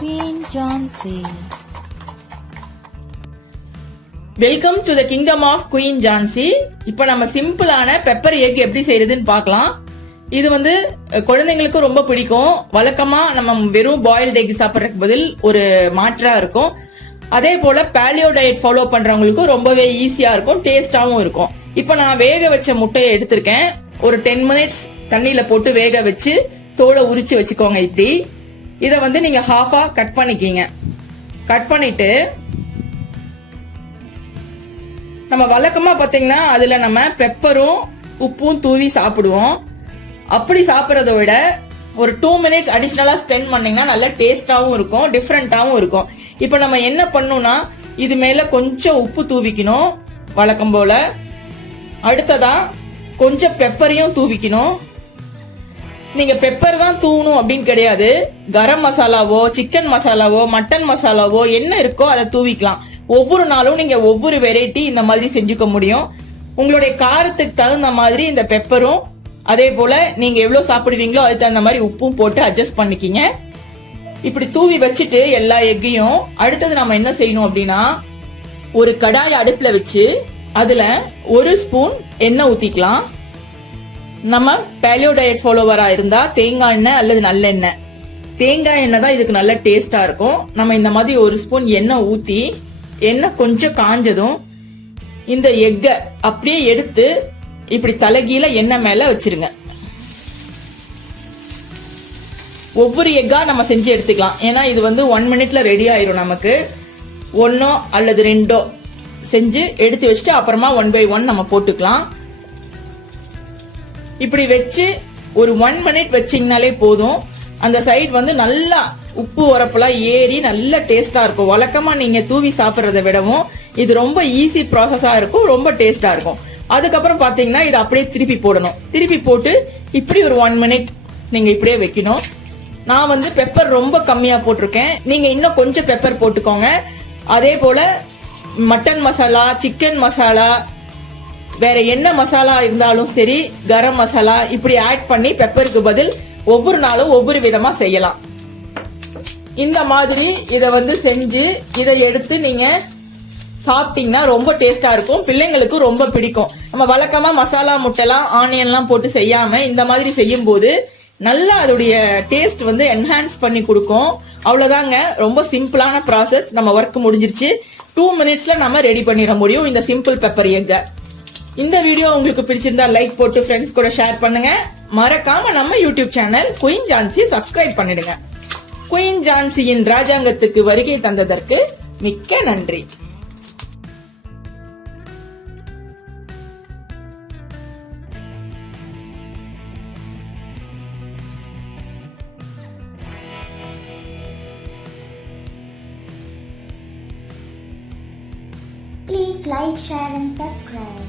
Queen Jhansi. Welcome to the kingdom of queen Jhansi. இப்போ நம்ம சிம்பிளான பெப்பர் எக் எப்படி செய்யறதுன்னு பார்க்கலாம். இது வந்து குழந்தைங்களுக்கு ரொம்ப பிடிக்கும். வழக்கமா நம்ம வெறும் பாயில்டு எக் சாப்பிட்றதுக்கு பதில் ஒரு மாற்றா இருக்கும். அதே போல பேலியோ டயட் ஃபாலோ பண்றவங்களுக்கும் ரொம்பவே ஈஸியா இருக்கும், டேஸ்டாவும் இருக்கும். இப்போ நான் வேக வச்ச முட்டையை எடுத்திருக்கேன். ஒரு 10 மினிட்ஸ் தண்ணியில போட்டு வேக வச்சு தோலை உரிச்சு வச்சுக்கோங்க. இப்படி இதை வந்து நீங்க ஹாஃபா கட் பண்ணிக்கீங்க. கட் பண்ணிட்டு நம்ம வழக்கமா பாத்தீங்கன்னா அதுல நம்ம பெப்பரும் உப்பும் தூவி சாப்பிடுவோம். அப்படி சாப்பிட்றத விட ஒரு 2 மினிட்ஸ் அடிஷனலா ஸ்பெண்ட் பண்ணீங்கன்னா நல்ல டேஸ்டாவும் இருக்கும், டிஃப்ரெண்டாவும் இருக்கும். இப்ப நம்ம என்ன பண்ணணும்னா இது மேல கொஞ்சம் உப்பு தூவிக்கணும் வழக்கம் போல. அடுத்ததா கொஞ்சம் பெப்பரையும் தூவிக்கணும். நீங்க பெப்பர் தான் தூவணும் அப்படின்னு கிடையாது. கரம் மசாலாவோ, சிக்கன் மசாலாவோ, மட்டன் மசாலாவோ என்ன இருக்கோ அதை தூவிக்கலாம். ஒவ்வொரு நாளும் நீங்க ஒவ்வொரு வெரைட்டி இந்த மாதிரி செஞ்சுக்க முடியும். உங்களுடைய காரத்துக்கு தகுந்த மாதிரி இந்த பெப்பரும், அதே போல நீங்க எவ்வளவு சாப்பிடுவீங்களோ அதுக்கு தகுந்த மாதிரி உப்பும் போட்டு அட்ஜஸ்ட் பண்ணிக்கிங்க. இப்படி தூவி வச்சுட்டு எல்லா எக்கையும் அடுத்தது நம்ம என்ன செய்யணும் அப்படின்னா, ஒரு கடாய் அடுப்புல வச்சு அதுல 1 ஸ்பூன் எண்ணெய் ஊத்திக்கலாம். நம்ம பேலியோ டயட் ஃபாலோவரா இருந்தா தேங்காய் எண்ணெய் அல்லது நல்லெண்ணெய். தேங்காய் எண்ணெய் தான் இதுக்கு நல்ல டேஸ்டா இருக்கும். நம்ம இந்த மாதிரி 1 ஸ்பூன் எண்ணெய் ஊத்தி எண்ணெய் கொஞ்சம் காஞ்சதும் இந்த எக்கை அப்படியே எடுத்து இப்படி தலைகீழ எண்ணெய் மேல வச்சிருங்க. ஒவ்வொரு எக்கா நம்ம செஞ்சு எடுத்துக்கலாம். ஏன்னா இது வந்து 1 மினிட்ல ரெடி ஆயிரும். நமக்கு 1 அல்லது 2 செஞ்சு எடுத்து வச்சுட்டு அப்புறமா 1 by 1 நம்ம போட்டுக்கலாம். இப்படி வச்சு ஒரு 1 மினிட் வச்சீங்கனாலே போதும். அந்த சைடு வந்து நல்லா உப்பு உரப்பெல்லாம் ஏறி நல்ல டேஸ்டா இருக்கும். வழக்கமா நீங்க தூவி சாப்பிட்றத விடவும் இது ரொம்ப ஈஸி ப்ராசஸா இருக்கும், ரொம்ப டேஸ்டா இருக்கும். அதுக்கப்புறம் பாத்தீங்கன்னா இதை அப்படியே திருப்பி போடணும். திருப்பி போட்டு இப்படி ஒரு 1 மினிட் நீங்க இப்படியே வைக்கணும். நான் வந்து பெப்பர் ரொம்ப கம்மியா போட்டிருக்கேன். நீங்க இன்னும் கொஞ்சம் பெப்பர் போட்டுக்கோங்க. அதே போல மட்டன் மசாலா, சிக்கன் மசாலா, வேற என்ன மசாலா இருந்தாலும் சரி, கரம் மசாலா இப்படி ஆட் பண்ணி பெப்பருக்கு பதில் ஒவ்வொரு நாளும் ஒவ்வொரு விதமா செய்யலாம். இந்த மாதிரி இதை வந்து செஞ்சு இதை எடுத்து நீங்க சாப்பிட்டீங்கன்னா ரொம்ப டேஸ்டா இருக்கும். பிள்ளைங்களுக்கு ரொம்ப பிடிக்கும். நம்ம வழக்கமா மசாலா முட்டைலாம் ஆனியன்லாம் போட்டு செய்யாம இந்த மாதிரி செய்யும் போது நல்லா அதோடைய டேஸ்ட் வந்து என்ஹான்ஸ் பண்ணி கொடுக்கும். அவ்வளவுதாங்க, ரொம்ப சிம்பிளான ப்ராசஸ். நம்ம ஒர்க் முடிஞ்சிருச்சு. 2 மினிட்ஸ்ல நம்ம ரெடி பண்ணிட முடியும் இந்த சிம்பிள் பெப்பர் எக். இந்த வீடியோ உங்களுக்கு பிடிச்சிருந்தா லைக் போட்டு ஃப்ரெண்ட்ஸ் கூட ஷேர் பண்ணுங்க. மறக்காம நம்ம YouTube channel queen Jhansi subscribe பண்ணிடுங்க. குயின் ஜான்சியின் ராஜாங்கத்துக்கு வருகை தந்ததற்கு மிக்க நன்றி. Please like, share and subscribe.